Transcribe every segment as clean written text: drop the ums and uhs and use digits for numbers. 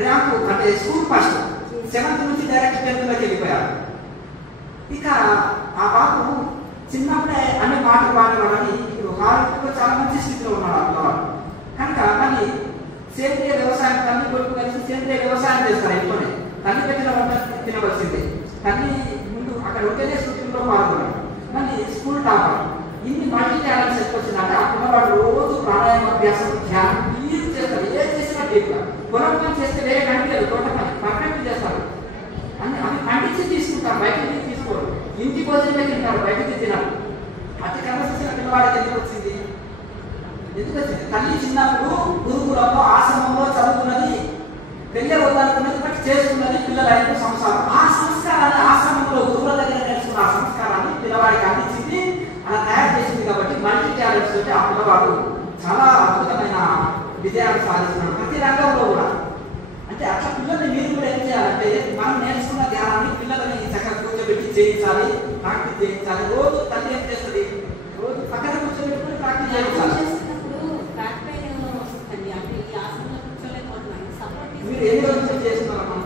Rank అంటే school first 7th నుంచి direct 10th వెళ్ళిపోయారు. ఇక ఆ బాబు చిన్నప్పుడే అన్ని మాటలు పాడేవాడని ఇప్పుడు హార్ట్లో చాలా మంచి స్థితిలో ఉన్నాడు ఆ పిల్లవాడు. కనుక మళ్ళీ సేంద్రియ వ్యవసాయం తల్లి కొడుకు కలిసి సేంద్రియ వ్యవసాయం చేస్తారు. ఇంట్లోనే తల్లి పెట్టిన వంట తినవలసిందే. తల్లి ముందు అక్కడ ఉంటేనే సృష్టిలో పాల్గొన్నాడు. మళ్ళీ స్కూల్ టాపర్. ఇన్ని మల్టీ టాలెంట్స్ ఎక్కువ వచ్చిందంటే ఆ పిల్లవాడు రోజు ప్రాణాయామ అభ్యాసం ధ్యానం మీరు చేస్తారు. ఏది చేసినా డీప్గా పొలం పని చేస్తే వేరే కంటిలేదు, తోట పని పర్ఫెక్ట్ చేస్తారు. అవి పండించి తీసుకుంటారు, బయటకి తీసుకోరు. ఇంటి భోజనమే తింటారు, బయటకి తినరు. అతి క్రమశిక్షణ పిల్లవాడికి ఎందుకు వచ్చింది? తల్లి చిన్నప్పుడు గురుకులంలో ఆశ్రమంలో చదువుకున్నది, పెళ్ళే వద్దనుకున్నది, బట్ చేసుకున్నది పిల్లలైన సంసారం. ఆ సంస్కారాన్ని ఆశ్రమంలో గురువుల దగ్గర నేర్చుకున్న ఆ సంస్కారాన్ని పిల్లవాడికి అందించింది, అలా తయారు చేసింది. కాబట్టి మల్టీ టాలెంట్స్ తోటి ఆ పిల్లవాడు చాలా అద్భుతమైన విజయాలు సాధిస్తున్నాడు ప్రతి రంగంలో కూడా. అంటే అట్లా పిల్లల్ని మీరు కూడా ఏం చేయాలంటే మనం నేర్చుకున్న ధ్యానాన్ని పిల్లలని చక్కగా కూర్చోబెట్టి చేయించాలి, ప్రాక్టీస్ చేయించాలి. రోజు తల్లి ఏం చేస్తుంది, రోజు పక్కన కూర్చోబెట్టుకుని ప్రాక్టీస్ చేయించాలి. మీరు ఎన్ని రోజులు చేస్తున్నారమ్మా?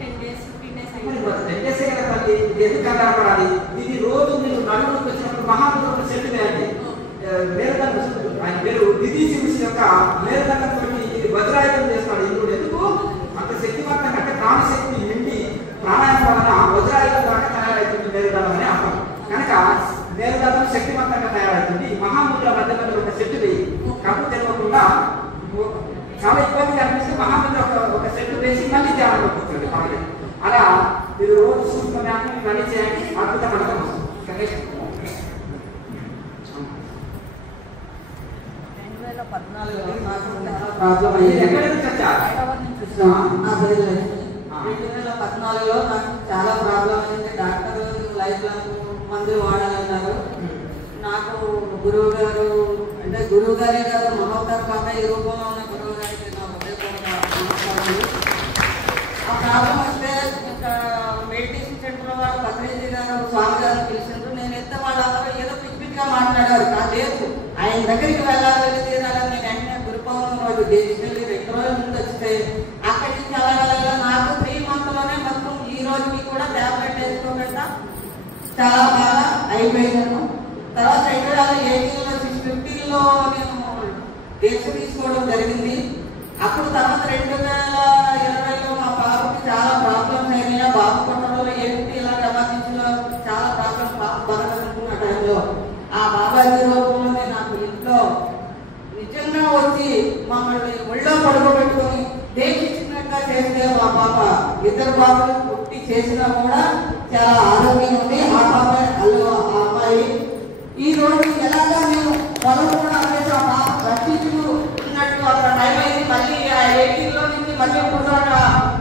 10 days 15 days 10 days కదా తల్లి. ఇది ఎందుకు కనపడాలి? ఇది రోజు మీరు నడుములకు వచ్చినప్పుడు మహాత్ముడు సెట్ వేయండి. మేరదండ ఆయన పేరు దిదీశివుడి యొక్క మేరదండంతో ఇది వజ్రాయుధం చేస్తాడు ఇంద్రుడు. ఎందుకు అంత శక్తివంతంగా అంటే ప్రాణశక్తి నిండి ప్రాణాయామం వలన వజ్రాయుధం దాకా తయారవుతుంది మేరుదండం అనే అర్థం. కనుక మేరుదండం శక్తివంతంగా తయారవుతుంది. మహాముద్ర మధ్య మధ్య ఒక సెట్ వేయి, కప్పు తెలియకుండా చాలా ఇబ్బందిగా అనిపిస్తే మహాముద్ర ఒక సెట్ వేసి మళ్ళీ ధ్యానంలో కూర్చోండి పక్కన. అలా మీరు రోజు చూసుకున్నాక ఇవన్నీ చేయండి, అద్భుత ఫలితం వస్తుంది. 2014లో నాకు ప్రాబ్లం అయ్యింది. ఎక్కడ నుంచి వచ్చారు? హైదరాబాద్ నుంచి వచ్చాను. నా పేరు 2014లో నాకు చాలా ప్రాబ్లం అయింది. డాక్టర్ లైఫ్ మందులు వాడాలన్నారు. నాకు గురువు గారు అంటే గురువు గారే కాదు, మహోత్తర బాబా ఈ రూపంలో ఉన్న గురువు గారికి నా హృదయపూర్వక ఆ ప్రాబ్లం వస్తే ఇంకా మెడిటేషన్ సెంటర్ వాళ్ళు పత్రిజీ గారు స్వామి గారు పిలిచారు. నేను ఎత్తే వాళ్ళందరూ ఏదో పిచ్చి పిచ్చిగా మాట్లాడారు. కాదు ఆయన దగ్గరికి వెళ్ళాలని తీరాలని నేను వెంటనే గురుపౌర్ణమి రోజు డిజిటల్ 2 రోజుల ముందు వస్తే అక్కడి నుంచి వెళ్ళగల నాకు 3 monthsలోనే మొత్తం ఈ రోజుకి కూడా ట్యాబ్లెట్ వేసుకోకుండా చాలా బాగా అయిపోయాను. తర్వాత 2018లో 615లో నేను దీక్ష తీసుకోవడం జరిగింది. అప్పుడు తర్వాత 2020లో మా బాబుకి చాలా ప్రాబ్లమ్స్ అయినాయి. బాబు కొట్టడంలో ఏంటి ఇలా ఎమర్జెన్సీలో చాలా ప్రాబ్లమ్స్ బాబు బతకనుకున్న టైంలో ఆ బాబాజీ రూపంలోనే నాకు ఇంట్లో నిజంగా వచ్చి మమ్మల్ని ఒళ్ళో పడుకోబెట్టుకొని దేశించినట్టుగా చేస్తే మా పాప 2 బాబులు పుట్టి చేసినా కూడా చాలా ఆరోగ్యం ఉంది. ఆ పాప ఆ అమ్మాయి ఈ రోజు ఎలాగా మేము పొలం కూడా అనేసి ఆ పాప రక్షించుకున్నట్టు అక్కడ టైం అయింది. మళ్ళీ ఆ 18లో నుంచి మళ్ళీ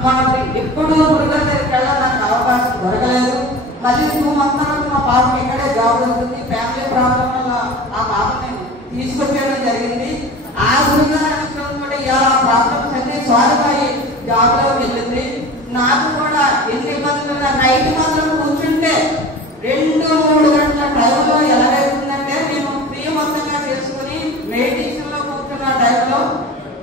మనం ఎప్పుడు గురుగారి దగ్గరికి వెళ్ళడానికి అవకాశం దొరకలేదు. మళ్ళీ 2 months వరకు మా పాపకి ఇక్కడే జాబ్ ఉంటుంది. ఫ్యామిలీ ప్రాబ్లం వల్ల ఆ పాపని తీసుకొచ్చేయడం జరిగింది. ఆ గురుగారు కూడా ఇలా ప్రాబ్లమ్స్ అన్ని సాల్వ్ అయ్యి జాబ్లో వెళ్ళింది. నాకు కూడా ఎన్ని ఇబ్బందులు నైట్ మాత్రం కూర్చుంటే 2-3 గంటల టైంలో ఎలాగైతుందంటే నేను ప్రియవంతంగా చేసుకుని మెడిటేషన్లో కూర్చున్న టైంలో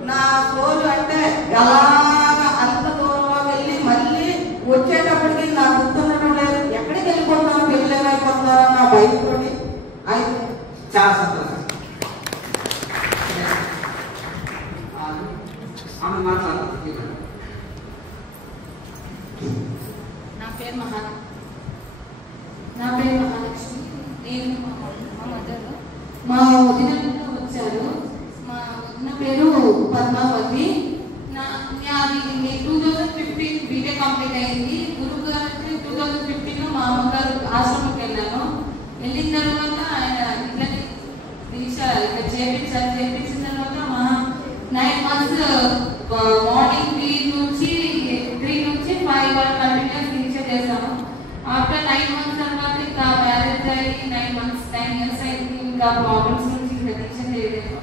నా సోలు అంటే ఎలాగా అంత దూరంలో వెళ్ళి మళ్ళీ వచ్చేటప్పటికి నాకు గుర్తుండటం లేదు. ఎక్కడికి వెళ్ళిపోతున్నాను, వెళ్ళేమైపోతున్నారో నా భయంతోటి అయితే చాలా సంతోషం. ఆమె మాట్లాడుతుంది. నా పేరు మహాలక్ష్మి. నేను మా మదర్ మా వదినతో వచ్చారు. మా వదిన పేరు పద్మావతి. నాది 2015 బీటెక్ కంప్లీట్ అయింది. గురువు గారు 2015లో మా అమ్మగారు ఆశ్రమంకి వెళ్ళాను. వెళ్ళిన తర్వాత ఆయన ఇట్లా దీక్ష ఇక్కడ చేపించిన తర్వాత మా 9 months మార్నింగ్ 3 నుంచి 5 వరకు కంటిన్యూస్ దీక్ష చేశాను. ఆఫ్టర్ 9 months తర్వాత ఇంకా మ్యారేజ్ అయ్యి 9 years అయింది. ఇంకా ప్రాబ్లమ్స్ నుంచి ఇంకా దీక్ష చేయలేదు.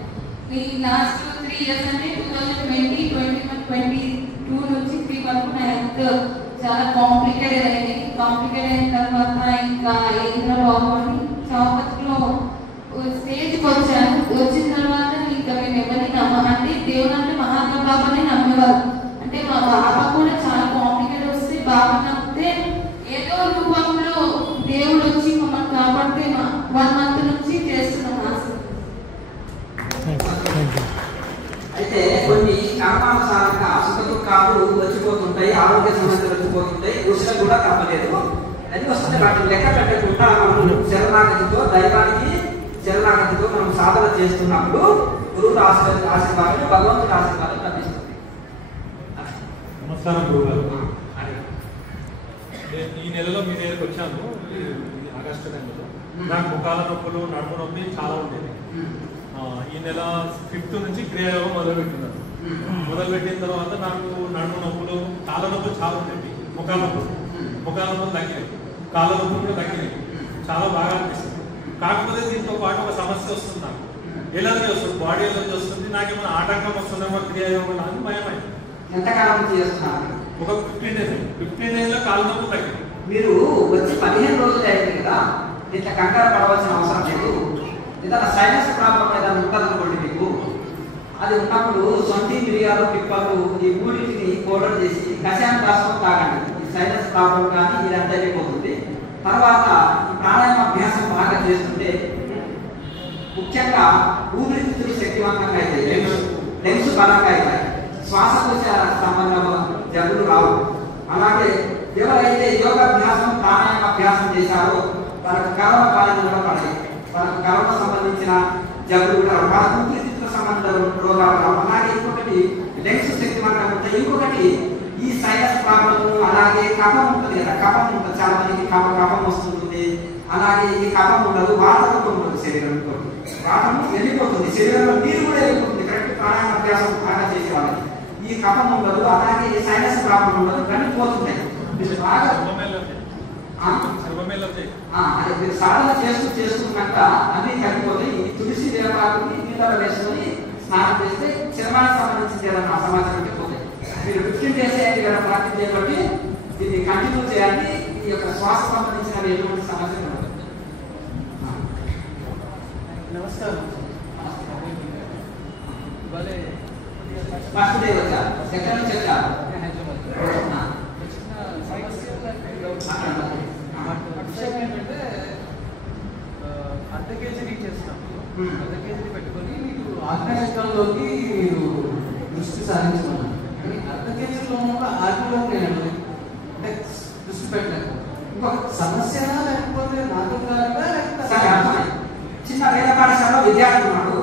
ఈ లాస్ట్ 3 years అంటే 2020, 21, 22 నుంచి 3 వరకు నా హెల్త్ చాలా కాంప్లికేటెడ్ అయింది. కాంప్లికేట్ అయిన తర్వాత ఇంకా ఏంద్ర బాబు అని చాపత్లో స్టేజ్కి వచ్చాను. వచ్చిన తర్వాత ఇంకా మేము ఎవరిని నమ్మాలంటే దేవుడు అంటే మహాత్మా బాబాని నమ్మేవారు. అంటే మా కర్మానుసారంగా సుఖదుఖాలు వచ్చిపోతుంటాయి, ఆరోగ్య సమస్యలు వచ్చిపోతుంటాయి, కృషులు కూడా తప్పలేదు. అది వస్తుంది. వాటిని లెక్క పెట్టకుండా మనం శరణాగతితో, దైవానికి శరణాగతితో మనం సాధన చేస్తున్నప్పుడు గురువుల ఆశీర్వాదం, భగవంతుడి ఆశీర్వాదం లభిస్తుంది. నమస్కారం గురుగారు. ఈ నెలలో మీ దగ్గరకు వచ్చాను, ఆగస్టు నెలలో. నాకు ముఖాల నొప్పులు, నడుము నొప్పి చాలా ఉండేది. ఈ నెల 5th నుంచి క్రియాయోగం మొదలుపెట్టినాను. మొదలుపెట్టిన తర్వాత నాకు నడుము నొప్పులు, కాళ్ళ నొప్పులు చాలా ఉండేవి. ముఖాల నొప్పులు తగ్గినాయి, కాళ్ళ నొప్పులు కూడా తగ్గినాయి. చాలా బాగా అనిపిస్తుంది. కాకపోతే దీంతో పాటు ఒక సమస్య వస్తుంది. నాకు ఎలర్జీ వస్తుంది, బాడీ ఎలర్జీ వస్తుంది. నాకేమైనా ఆటంకం వస్తుందేమో క్రియాయోగం అని భయమైంది. ఎంతకాలం చేస్తున్నారు? ఒక 15 days లో కాళ్ళ నొప్పి తగ్గింది. మీరు వచ్చి 15 రోజులు అయింది కదా, ఇట్లా కంగారు పడవలసిన అవసరం లేదు. ఏదైనా సైనస్ ప్రాబ్లం ఏదైనా ఉంటుందనుకోండి మీకు, అది ఉన్నప్పుడు సొంటి, మిరియాలు, పిప్పలు ఈ మూడింటిని పౌడర్ చేసి కషాయం రాసుకొని తాగండి. ఈ సైనస్ ప్రాబ్లం కానీ ఇదంతా అయిపోతుంది. తర్వాత ఈ ప్రాణాయామ అభ్యాసం బాగా చేస్తుంటే ముఖ్యంగా ఊపిరితిత్తులు శక్తివంతంగా అవుతాయి, లెన్స్ బలంగా అవుతాయి, శ్వాసకోశ సంబంధ జబ్బులు రావు. అలాగే ఎవరైతే యోగాభ్యాసం, ప్రాణాయామ అభ్యాసం చేశారో వాళ్ళకి కరోనా బారిన కూడా పడాయి. వాళ్ళకి కరోనా సంబంధించిన జబ్బులు కూడా వాళ్ళ ఊపిరితిత్తుల సంబంధ రోగాలు రావు. అలాగే ఇంకొకటి లెన్స్ శక్తివంతంగా ఉంటాయి. ఇంకొకటి ఈ సైనస్ ప్రాబ్లం, అలాగే కఫం ఉంటుంది కదా, కఫం ఉంటుంది. చాలా మందికి కఫం వస్తుంటుంది. అలాగే ఈ కఫం ఉండదు, వాతరం ఉండదు. శరీరంతో వాతం వెళ్ళిపోతుంది, శరీరంలో నీరు కూడా వెళ్ళిపోతుంది. కరెక్ట్ ప్రాణాయామ అభ్యాసం బాగా చేసే వాళ్ళకి ఈ కఫం ఉండదు, అలాగే సైనస్ ప్రాబ్లం ఉండదు, ఇవన్నీ పోతుంటాయి. బాగా అదే మీరు సాధన చేస్తున్నట్ట అన్ని తగ్గిపోతాయి. ఈ తులసి వేపాకుని నీళ్ళలో వేసుకొని స్నానం చేస్తే చర్మానికి సంబంధించిన ఏదైనా సమాచారం పోతాయి. మీరు 15 days అయ్యింది కదా ప్రాక్టీస్ చేయబట్టి దీన్ని కంటిన్యూ చేయాలి. ఈ యొక్క శ్వాస సంబంధించిన ఎటువంటి సమస్య ఉండదు. నమస్కారం. ఫస్ట్ డే వచ్చారు, సెకండ్ నుంచి వచ్చారు. విషయం ఏంటంటే అర్ధ కేజీ రీచ్ చేస్తాం. అర్ధ కేజీ పెట్టుకొని మీకు ఆగ్నేయంలోకి మీరు దృష్టి సాధించుకున్నాను. అర్ధ కేజీలో ఉన్నప్పుడు ఆగ్నేయంలో నేను అంటే దృష్టి పెట్టలేదు. ఇంకొక సమస్య లేకపోతే నాకు లేకపోతే చిన్న వేద పాఠశాలలో విద్యార్థి ఉన్నాడు.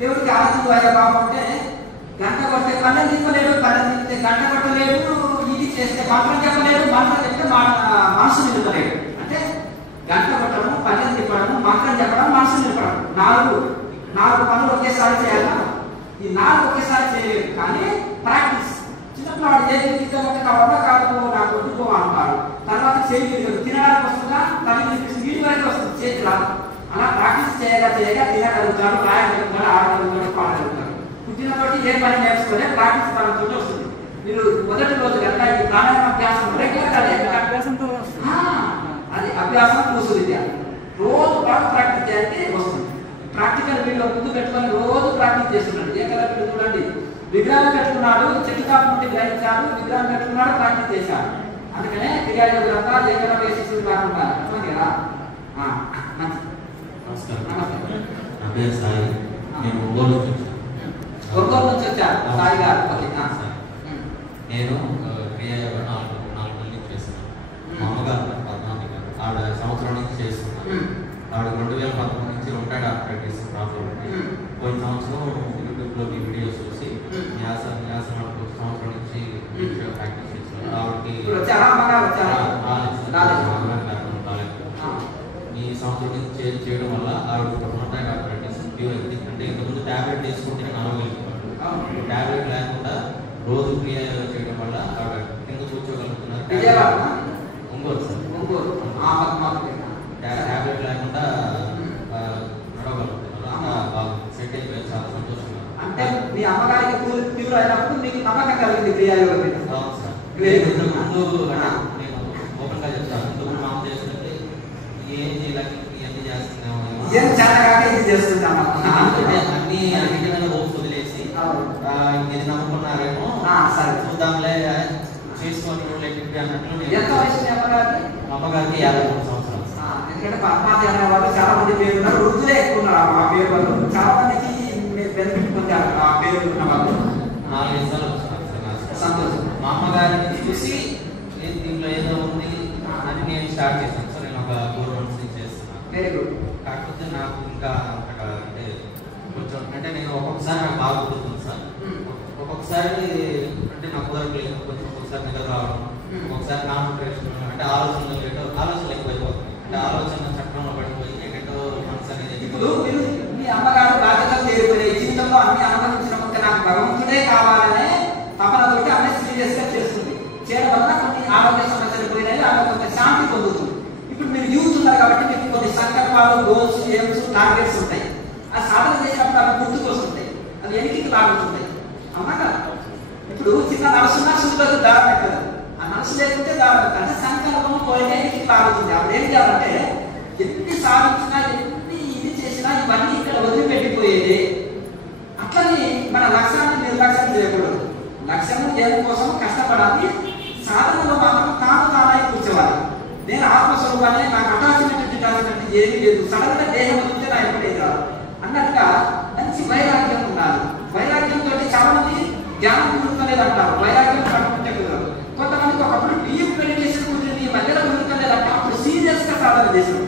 దేవుడికి ఆనందం అయ్యే బాగుంటే గంట కొట్టే పల్లెం తిప్పలేడు, పల్లెం తిప్పితే గంట కొట్టలేడు, ఇది చేస్తే మంత్రం చెప్పలేడు, మంత్రం చెప్తే మనసు నిలపలేడు. అంటే గంట కొట్టడం, పల్లెం తిప్పడం, మంత్రం చెప్పడం, మనసు నిలపడం, నాలుగు పనులు ఒకేసారి చేయాలా? ఈ 4 ఒకేసారి చేయలేదు. కానీ ప్రాక్టీస్ చిన్నప్పుడు వాడు చేసి తింటే కావాలా కాదు నాకు వద్దుకో అంటారు. తర్వాత చేయలేదు, తినడానికి వస్తుందా, తల్లి తినిపిస్తుంది, వీటి వరకు వస్తుంది, చేతి రాదు. అలా ప్రాక్టీస్ చేయగా తినగలుగుతారు, రాయగలుగుతారు, ఆడగలుగుతారు, పాడగలుగుతారు. పుట్టినప్పటి ఏ పని నేర్చుకుంటే ప్రాక్టీస్ పరంతో వస్తుంది. మీరు మొదటి రోజు కనుక ఈ ప్రాణాయామ అభ్యాసం అభ్యాసంతో అది అభ్యాసం కూసు విద్య. రోజు పాటు ప్రాక్టీస్ చేస్తే వస్తుంది. ప్రాక్టికల్ వీడియో ముందు పెట్టుకొని రోజు ప్రాక్టీస్ చేస్తున్నాడు. ఏ కలర్ వీడియో చూడండి, విగ్రహాలు పెట్టుకున్నాడు, చెట్టు కాపు నుండి గ్రహించాడు, విగ్రహం పెట్టుకున్నాడు, ప్రాక్టీస్ చేశాడు. అందుకనే క్రియాయోగులంతా ఏ కలర్ వేసి కాకుండా కదా. నా పేరు సాయి, నేను ఒంగోలు నుంచి వచ్చాను. సాయి గారు నేను క్రియాయోగం 4 నెలల నుంచి చేస్తున్నాను. మా అమ్మగారు పద్మావతి గారు, ఆవిడ సంవత్సరం నుంచి చేస్తున్నాను. ఆవిడ 2011 నుంచి రొటాయిడ్ ఆర్థరైటిస్ ప్రాబ్లం ఉంది. పోయిన సంవత్సరం యూట్యూబ్లో మీ వీడియోస్ చూసి న్యాసం సంవత్సరం నుంచి ప్రాక్టీస్ చేస్తున్నాను. ఆవిడకి ఈ సంవత్సరం నుంచి చేయడం వల్ల ఆవిడ రొటాయిడ్ ఆర్థరైటిస్ క్యూర్ అయింది. అంటే ఇంతకుముందు ట్యాబ్లెట్ తీసుకుంటే నడవగలుగుతున్నాను. ట్యాబ్లెట్ లేకుండా రోజు క్రియాయోగం చేయడం వల్ల ఆవిడ కింద కూర్చోగలుగుతున్నారు. ఒంగోలు సార్, ట్యాబ్లెట్ లేకుండా నడవగలుగుతున్నారు. బాగా సెట్ అయిపోయి చాలా సంతోషంగా. అంటే మీ అమ్మగారికి క్యూర్ అయినప్పుడు మీకు నమ్మకం కలిగింది క్రియాయోగం మీద? అవును సార్. ముందు నేను ఓపెన్గా చెప్తాను, ఇంతకుముందు మామ చేస్తుంటే ఏం చేయాలి, ఇవన్నీ చేస్తున్నాము, అన్ని అన్నిటికన్నా హోప్స్ వదిలేసి ఇది నమ్ముకున్నారేమో చూద్దాంలే చేసుకొని అన్నట్లు. అమ్మగారికి 53 సంవత్సరాలు. ఎందుకంటే పద్మావతి అనేవాళ్ళు చాలా మంది పేరు ఉన్నారు, వృద్ధులే ఎక్కువ ఉన్నారు. ఆ పేరు వాళ్ళు చాలా మందికి బెనిఫిట్ పొందారు. ఆ పేరు ఉన్న వాళ్ళు 4-5 సార్లు వచ్చిన సంతోషం. మా అమ్మగారిని చూసి దీంట్లో ఏదో ఉంది అని నేను స్టార్ట్ చేశాను సార్. నేను ఒక 4 months నుంచి చేస్తున్నాను. Very good. కాకపోతే నాకు ఇంకా అక్కడ అంటే కొంచెం అంటే నేను ఒక్కొక్కసారి నాకు బాగా కుదురుతుంది సార్. ఒక్కొక్కసారి అంటే నాకు కుదరట్లేదు, కొంచెం ఒక్కొక్కసారి నిద్ర రావడం, ఒక్కొక్కసారి కాన్సన్ట్రేషన్ అంటే ఆలోచనలు ఎక్కువైపోతుంది. అంటే ఆలోచన చక్రంలో పడిపోయి ఏంటో మనసు అనేది. ఇప్పుడు మీరు మీ అమ్మగారు బాధ్యతలు చేరిపోయినాయి, జీవితంలో అన్ని అనుభవించినప్పుడు నాకు భగవంతుడే కావాలనే తపనతోటి అన్నీ సీరియస్ గా చేస్తుంది. చేయడం వల్ల కొన్ని ఆరోగ్య సమస్యలు పోయినాయి, ఆమె కొంత శాంతి పొందుతుంది. ఇప్పుడు మీరు యూత్ ఉన్నారు కాబట్టి మీకు కొన్ని సంకల్పాలు, గోల్స్, ఎయిమ్స్, టార్గెట్స్ ఉంటాయి. ఆ సాధన చేసినప్పుడు అవి గుర్తుకు వస్తుంటాయి, అవి ఎన్నికకి లాగుతుంటాయి. అవునా కదా? ఇప్పుడు చిన్న నడుస్తున్నా సులువులకు దారి పెట్టదు, ఆ మనసు లేకుంటే దారి పెట్టదు. అంటే సంకల్పం పోయినా ఎన్నికకి లాగుతుంది. అప్పుడు ఏం చేయాలంటే ఎన్ని సాధించినా ఎన్ని ఇది చేసినా ఇవన్నీ ఇక్కడ వదిలిపెట్టిపోయేది. అట్లని మన లక్ష్యాన్ని నిర్లక్ష్యం చేయకూడదు. లక్ష్యము దేని కోసం కష్టపడాలి, సాధనలో మాత్రం తానై కూర్చోవాలి. నేను ఆత్మస్వరూపాన్ని, నాకు అటాచ్మెంట్ ఏమీ లేదు, సడన్ గా దేహం వదిలితే నా ఎప్పుడైతే రాదు అన్నట్టుగా మంచి వైరాగ్యం ఉండాలి. వైరాగ్యంతో చాలా మంది ధ్యానం కుదురుతలేదు అంటారు, వైరాగ్యం పట్టుకుంటే కుదరదు. కొంతమందికి ఒకప్పుడు డీప్ మెడిటేషన్ కుదిరింది, ఈ మధ్యలో కుదురుతలేదంటే అప్పుడు సీరియస్ గా సాధన చేశారు.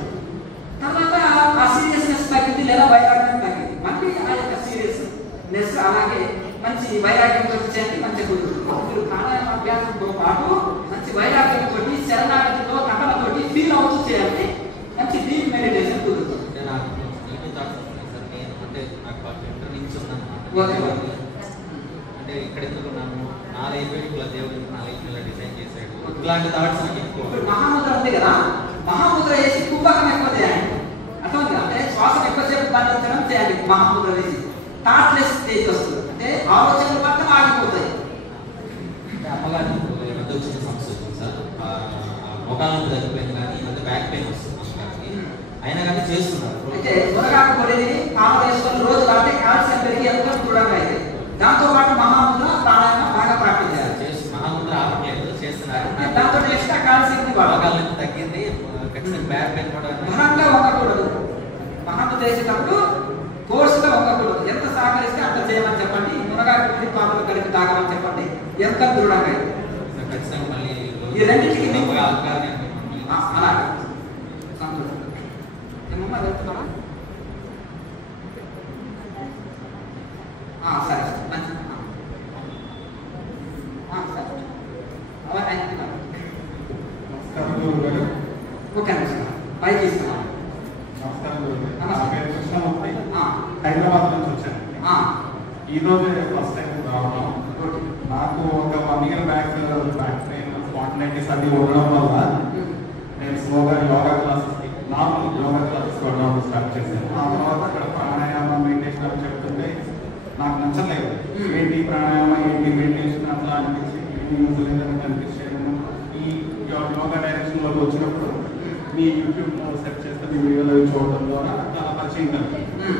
తర్వాత ఆ సీరియస్నెస్ తగ్గింది లేదా వైరాగ్యం తగ్గింది, మళ్ళీ ఆ యొక్క సీరియస్నెస్ అలాగే మంచి వైరాగ్యంతో చేయండి, మంచి కుదురుతుంది. మీరు ప్రాణాయామ అభ్యాసంతో పాటు మంచి వైరాగ్యంతో, శరణాగతితో, తపనతోటి ఫీల్ అవుతూ చేయండి, మంచి డీప్ మెడిటేషన్ కుదురుతుంది. అంటే ఇక్కడ ఎందుకు ఉన్నాను, నా లైఫ్ ఇట్లా దేవుడు నా లైఫ్ ఇలా డిజైన్ చేశాడు, ఇలాంటి థాట్స్ నాకు ఎక్కువ. మహాముద్ర ఉంది కదా, మహాముద్ర వేసి కుంభకం ఎక్కువ చేయండి. అర్థం అంటే శ్వాసం ఎక్కువసేపు బంధించడం చేయాలి. మహాముద్ర వేసి థాట్లెస్ స్టేజ్ వస్తుంది, అంటే ఆలోచనలు మొత్తం ఆగిపోతాయి. అమ్మగారు మధ్య వచ్చిన సమస్య వచ్చింది సార్, మొఖాలను తగ్గిపోయింది కానీ ఈ మధ్య బ్యాక్ పెయిన్ వస్తుంది అయినా కానీ చేస్తున్నారు. అయితే మునగాకు పొడిని పాలు వేసుకొని రోజు కాబట్టి కాల్షియం పెరిగి ఎంతో దృఢంగా అయితే దాంతో పాటు మహాముద్ర ప్రాణాయామ బాగా ప్రాక్టీస్ చేయాలి. మహాముద్ర ఆపట్లేదు, చేస్తున్నారు. దాంతో ఎక్స్ట్రా కాల్షియం మొఖాలను తగ్గింది, బ్యాక్ పెయిన్ కూడా ఘనంగా ఉండకూడదు. మహాముద్ర వేసేటప్పుడు కోర్సుగా ఉండకూడదు. ఎంత సహకరిస్తే అంత చేయమని చెప్పండి. మునగాకు పొడి పాలు కలిపి తాగమని చెప్పండి, ఎంత దృఢంగా అయితే. ఖచ్చితంగా మళ్ళీ ఈ రెండింటికి మీకు అలాగే సంతోషం. ఏమమ్మా వెళ్తున్నావా? సరే మంచిది. సరే నమస్కారం గురుగారు. ఓకే పైకి ఇస్తున్నాను. నమస్కారం గురుగారు. నా నమస్తే. పేరు కృష్ణమూర్తి, హైదరాబాద్ నుంచి వచ్చాను. ఈ రోజే ఫస్ట్ టైం రావడం. నాకు ఒక 1 year బ్యాక్ పెయిన్, స్పాంటనైటిస్ అది ఉండడం వల్ల నేను స్లోగా యోగా క్లాసెస్కి, నార్మల్ యోగా క్లాసెస్ వెళ్ళడం స్టార్ట్ చేశాను. ఆ తర్వాత అక్కడ ప్రాణాయామం, మెడిటేషన్ అవి చెప్తుంటే నాకు నచ్చలేదు. ఏంటి ప్రాణాయామం, ఏంటి మెడిటేషన్ అట్లా అనిపించి యూజ్ లేదని అనిపించేది. ఈ యోగా డైరెక్షన్లోకి వచ్చినప్పుడు మీ యూట్యూబ్ సెర్చ్ చేస్తే మీ వీడియోలు చూడడం ద్వారా చాలా పరిచయం కలిగింది.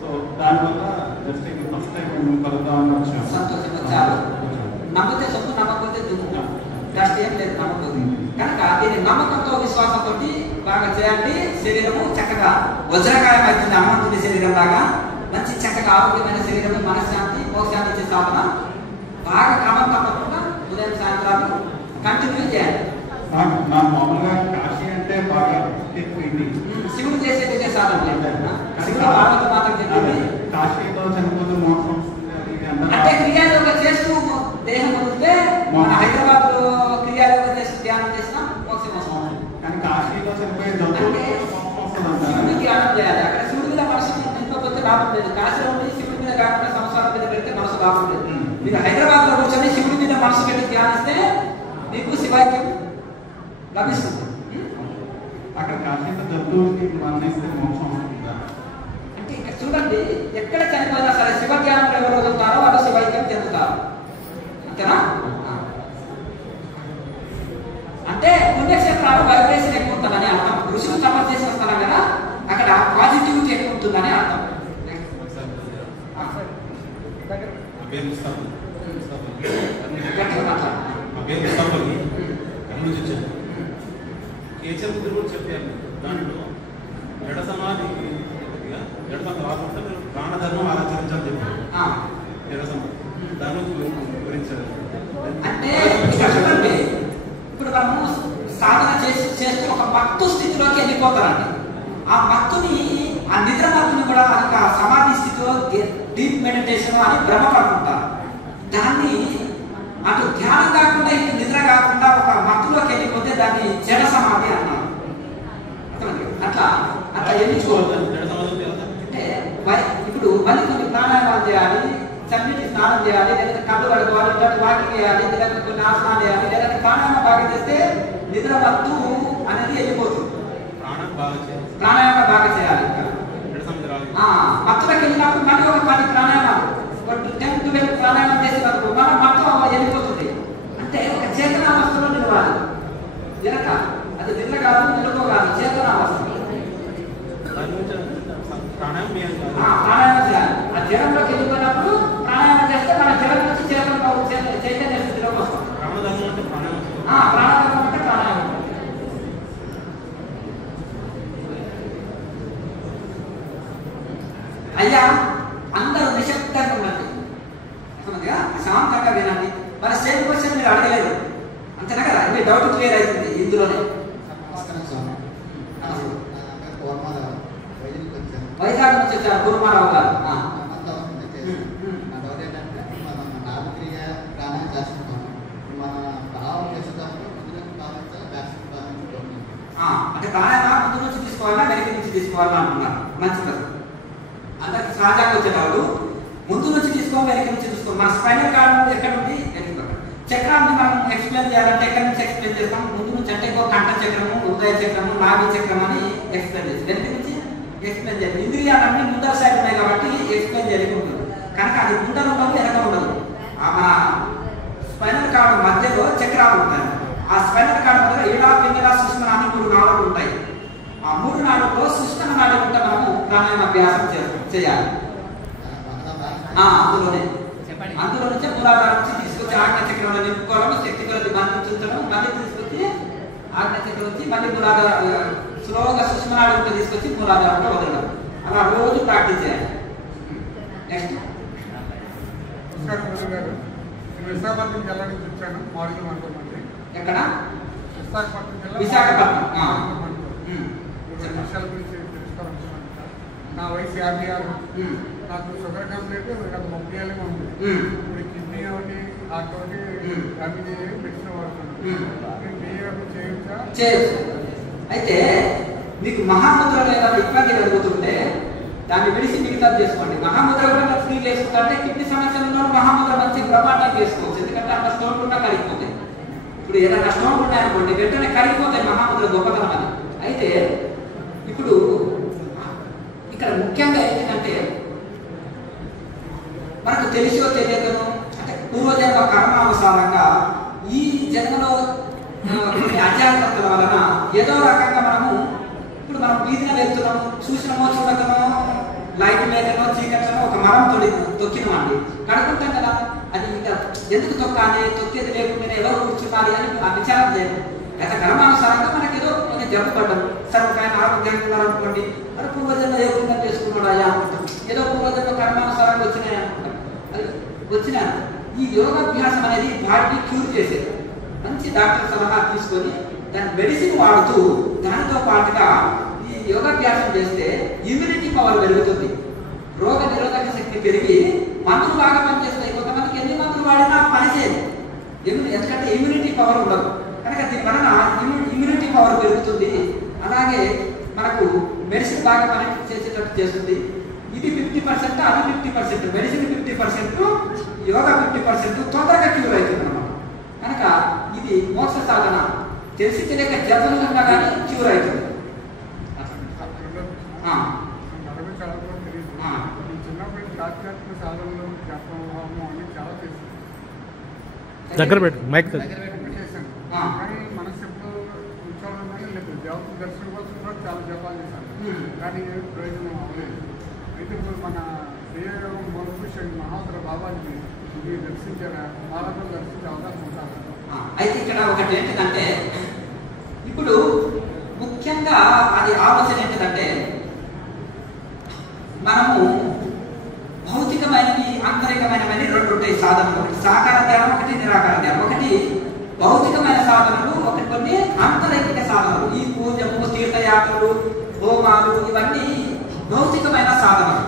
సో దానివల్ల జస్ట్ ఫస్ట్ టైం మేము కలుద్దామని వచ్చాము. సంతోషం. చాలా నమ్మితే సొమ్ము, నమ్మకపోతే దుమ్ము. జస్ట్ ఏం లేదు, నమ్మకం కనుక దీన్ని నమ్మకంతో, విశ్వాసంతో బాగా చేయండి. శరీరము చక్కగా వజ్రకాయం అవుతుంది, అమ్మంటుంది శరీరం లాగా. మంచి చక్కగా ఆరోగ్యమైన శరీరము, మనశ్శాంతి, మోక్షాన్ని ఇచ్చే సాధన బాగా క్రమం తప్పకుండా ఉదయం సాయంత్రాలు కంటిన్యూ చేయాలి. నాకు మామూలుగా కాశీ అంటే బాగా ఎక్కువైంది. శివుడు చేసేది ఇదే సాధన లేదు. శివుడు పార్వతి మాత్రం చెప్పింది కాశీలో చనిపోతే మోక్షం అంటే క్రియాయోగ చేస్తూ దేహం వదిలితే, మన హైదరాబాద్ లో క్రియాయోగ చేస్తూ ధ్యానం చేసినా మోక్షం వస్తుంది. కానీ కాశీలో చనిపోయే శివుడికి ధ్యానం చేయాలి. అక్కడ శివుడి మీద మనసు నింపకపోతే లాభం లేదు. కాశీలో ఉండి శివుడి మీద కాకుండా సంసారం మీద పెడితే మనసు లాభం లేదు. మీరు హైదరాబాద్ లో కూర్చొని శివుడి మీద మనసు పెట్టి ధ్యానిస్తే మీకు శివాక్యం లభిస్తుంది. అక్కడ కాశీలో జంతువులకి మరణిస్తే మోక్షం వస్తుందా? అంటే ఇక్కడ చూడండి, ఎక్కడ చనిపోయినా సరే శివ ధ్యానం ఎవరు వదులుతారో వాళ్ళు శివైక్యం చెందుతారు. అంతేనా? అంటే పుణ్యక్షేత్రాలు వైబ్రేషన్ ఎక్కువ ఉంటుందని అర్థం. ఋషులు తపస్సు చేసిన స్థలం కదా, అక్కడ పాజిటివిటీ ఎక్కువ ఉంటుందని అర్థం. కేచర్ కూడా చెప్పారు దాంట్లో జడ సమాధి జడ రాకుండా ప్రాణధర్మం ఆచరించాలని చెప్పారు. జడ సమాధి దాని గురించి వివరించారు. అంటే చూడండి, ఇప్పుడు మనము సాధన చేస్తే ఒక మత్తు స్థితిలోకి వెళ్ళిపోతారండి. ఆ మత్తుని, ఆ నిద్ర మత్తుని కూడా మనకు సమాధి స్థితిలో డీప్ మెడిటేషన్ అని భ్రమపడుతుంటారు. దాన్ని అటు ధ్యానం కాకుండా ఇటు నిద్ర కాకుండా ఒక మత్తులోకి వెళ్ళిపోతే దాన్ని జడ సమాధి అన్నారు. అట్లా అట్లా వెళ్ళిపోవద్దు. అంటే ఇప్పుడు మళ్ళీ కొన్ని ప్రాణాయామాలు చేయాలి, చన్నీటి స్నానం చేయాలి, లేదంటే కళ్ళు కడుకోవాలి, ఇట్లాంటి వాకింగ్ చేయాలి, లేదంటే కొన్ని ఆసనాలు చేయాలి, లేదంటే ప్రాణాయామం బాగా చేస్తే నిద్ర మత్తు అనేది వెళ్ళిపోతుంది. ప్రాణాయామం బాగా చేయాలి. మత్తులోకి వెళ్ళినప్పుడు మళ్ళీ ఒక 10 ప్రాణాయామాలు, 10-12 ప్రాణాయామం చేసినప్పుడు మన మత్తు వెళ్ళిపోతుంది. అంటే ఒక చేతనావస్థలో నిలవాలి. వెనక అది నిద్ర కాదు, నిలుకో కాదు, చేతనావస్థ. ప్రాణాయామం చేయాలి. ఆ జలంలోకి వెళ్ళిపోయినప్పుడు ప్రాణాయామం చేస్తే మన జలం నుంచి చైతన్య స్థితిలోకి వస్తాం. ప్రాణాయామం అంటే ప్రాణాయామం. అయ్యా అందరూ నిశ్శబ్దంగా ఉన్నది, శాంతంగా వినండి. మరి సేమ్ క్వశ్చన్ మీరు అడగలేదు అంతేనా కదా? మీ డౌట్ క్లియర్ అవుతుంది ఇందులోనే. వైజాగ్ నుంచి వచ్చారు గురుమారావు గారు. అంటే ప్రాణాయామం ముందు నుంచి తీసుకోవాలా వెనక నుంచి తీసుకోవాలా అంటున్నారు. మంచిది. అందరికి సహజంగా వచ్చేటప్పుడు ముందు నుంచి తీసుకోవాలి, వెనక నుంచి తీసుకోవాలి. మన స్పైనల్ కార్డ్ ఎక్కడ ఉంది? చక్రాన్ని మనం ఎక్స్ప్లెయిన్ చేయాలంటే ఎక్కడి నుంచి ఎక్స్ప్లెయిన్ చేస్తాం? ముందు నుంచి అంటే ఇంకో కంఠ చక్రము, ఉదయ చక్రము, నాభి చక్రం అని ఎక్స్ప్లెయిన్ చేస్తాం. వెనక నుంచి ఎక్స్ప్లెయిన్ చేయాలి. ఇంద్రియాలన్నీ ముందర సైడ్ ఉన్నాయి కాబట్టి ఎక్స్ప్లెయిన్ చేయలేకుంటుంది. కనుక అది ముందర ఉండదు, వెనక ఉండదు. మన స్పైనల్ కార్డ్ మధ్యలో చక్రాలు ఉంటాయి. ఆ స్పైనల్ కార్డ్ మధ్య ఈడా, పింగళ, సుష్మ అని 3 నాడులు ఉంటాయి. ఆ 3 నాడుల్లో సుష్మ నాడు ఉంటే మనము ప్రాణాయామ అభ్యాసం చేయాలి. అందులో నుంచే మూలాధారం నుంచి తీసుకొచ్చి ఆజ్ఞ చక్రంలో నింపుకోవడం, శక్తి కొలది బంధించడం, మళ్ళీ తీసుకొచ్చి ఆజ్ఞ చక్రం వచ్చి మళ్ళీ మూలాధార స్లోగా సుష్మనాడు తీసుకొచ్చి మూలాధారంలో వదలడం. అలా రోజు ప్రాక్టీస్ చేయాలి. నెక్స్ట్ విశాఖపట్నం జిల్లా నుంచి వచ్చాను. మారుతి మండలం అండి. ఎక్కడ? విశాఖపట్నం జిల్లా. విశాఖపట్నం. విషయాల గురించి తెలుసుకోవాలనుకున్నాను. నా వయసు 56. నాకు షుగర్ కంప్లీట్ గత 30 ఏళ్ళగా ఉంది. ఇప్పుడు కిడ్నీ ఒకటి, హార్ట్ ఒకటి డ్యామేజ్ అయ్యి మెడిసిన్ వాడుతున్నాను. చేయొచ్చు. అయితే మీకు మహాముద్రలో ఏదైనా ఇబ్బంది కలుగుతుంటే దాన్ని విడిచి మిగతా చేసుకోండి. మహాముద్ర కూడా మీరు ఫ్రీ చేసుకుంటే కిడ్నీ సమస్యలు మహాముద్ర మంచి బ్రహ్మాండంగా చేసుకోవచ్చు. ఎందుకంటే అక్కడ స్టోన్ కూడా కరిగిపోతాయి. ఇప్పుడు ఏదైనా స్టోన్ ఉన్నాయనుకోండి వెంటనే కరిగిపోతాయి మహాముద్ర గొప్పతనం అని. అయితే ఇప్పుడు ఇక్కడ ముఖ్యంగా ఏంటంటే మనకు తెలిసో తెలియకను అంటే పూర్వజన్మ కర్మానుసారంగా ఈ జన్మలో కొన్ని అజాగ్రత్తల వలన ఏదో రకంగా మనము ఇప్పుడు మనం వీధిన వెళ్తున్నాము, చూసినమో చూడకనో, లైట్ లేకనో చీకట్లనో ఒక మరం తొక్కినామండి, కడుకుంటాం కదా. అది ఇంకా ఎందుకు తొక్కాలి, తొక్కేది లేకుండా ఎవరు కూర్చున్నారు అని ఆ విచారం లేదు. గత కర్మానుసారంగా మనకి ఏదో కొంచెం జబ్బు పడ్డాం, సరే ఒక ఆయన ఆరోగ్యంగా ఉన్నారనుకోండి, మరి పూర్వజన్మ ఏ విధంగా చేసుకున్నాడు అయ్యా అనుకుంటాం, ఏదో పూర్వజన్మ కర్మానుసారంగా వచ్చినాయి అనుకుంటాం. అది వచ్చిన ఈ యోగాభ్యాసం అనేది బాడీని క్యూర్ చేసేది. మంచి డాక్టర్ సలహా తీసుకొని దాని మెడిసిన్ వాడుతూ దానితో పాటుగా ఈ యోగాభ్యాసం చేస్తే ఇమ్యూనిటీ పవర్ పెరుగుతుంది, రోగ నిరోధక శక్తి పెరిగి మందులు బాగా పనిచేస్తాయి. కొంతమందికి ఎన్ని మందులు వాడినా పనిచేయదు, ఎందుకంటే ఇమ్యూనిటీ పవర్ ఉండదు. కనుక దీని వలన ఇమ్యూనిటీ పవర్ పెరుగుతుంది. అలాగే మనకు మెడిసిన్ బాగా పని చేసేటట్టు చేస్తుంది. ఇది 50%, అది 50%, మెడిసిన్ 50%, యోగా 50%, తొందరగా క్యూర్ అవుతుంది అన్నమాట. కనుక ఇది మోక్ష సాధన. తెలిసి తెలియక జపంగా కానీ క్యూర్ అవుతుంది. దగ్గర పెట్టు మైక్ కానీ మనసు ఎప్పుడు కూర్చోవాలని లేదు. దర్శనం కోసం కూడా చాలా జపాలు చేశాను, కానీ ప్రయోజనం అవ్వలేదు. అయితే ఇప్పుడు మన శ్రీయోగం మోక్ష మహాత్ర బాబాజీ మీరు దర్శించారా? బాబాను దర్శించే అవకాశం ఉంటారు. అయితే ఇక్కడ ఒకటి ఏంటిదంటే ఇప్పుడు ముఖ్యంగా అది ఆలోచన ఏంటిదంటే మనము భౌతికమైనవి ఆంతరికమైనవి 2 ఉంటాయి. సాధనలు, ఒకటి సాకార ధ్యానం, ఒకటి నిరాకార ధ్యానం. ఒకటి భౌతికమైన సాధనలు, ఒకటి కొన్ని అంతరైకిక సాధనలు. ఈ పూజము, తీర్థయాత్రలు, హోమాలు ఇవన్నీ భౌతికమైన సాధనలు.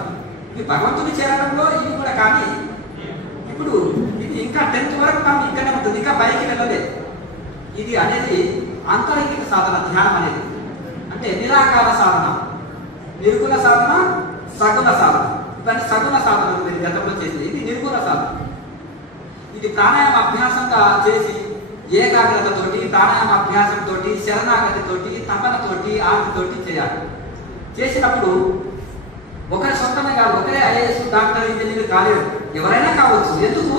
ఇవి భగవంతుని చేరడంలో ఇవి కూడా. కానీ ఇప్పుడు ఇది ఇంకా 10th వరకు మనం ఇక్కడే ఉంటుంది, ఇంకా పైకి వెళ్ళలేదు. ఇది అనేది అంతరైకిక సాధన. ధ్యానం అనేది అంటే నిరాకార సాధన, నిర్గుణ సాధన, సగుణ సాధన. ఇవన్నీ సగుణ సాధనలు మీరు గతంలో చేసింది. ఇది నిర్గుణ సాధన. ఇది ప్రాణాయామ అభ్యాసంగా చేసి ఏకాగ్రతతోటి, ప్రాణాయామ అభ్యాసంతో, శరణాగతితోటి, తపనతోటి, ఆర్తితోటి చేయాలి. చేసినప్పుడు ఒకరి సొంతమే కాదు, ఒకరే ఐఏఎస్, డాక్టర్, ఇంజనీర్ కాలేదు, ఎవరైనా కావచ్చు. ఎందుకు?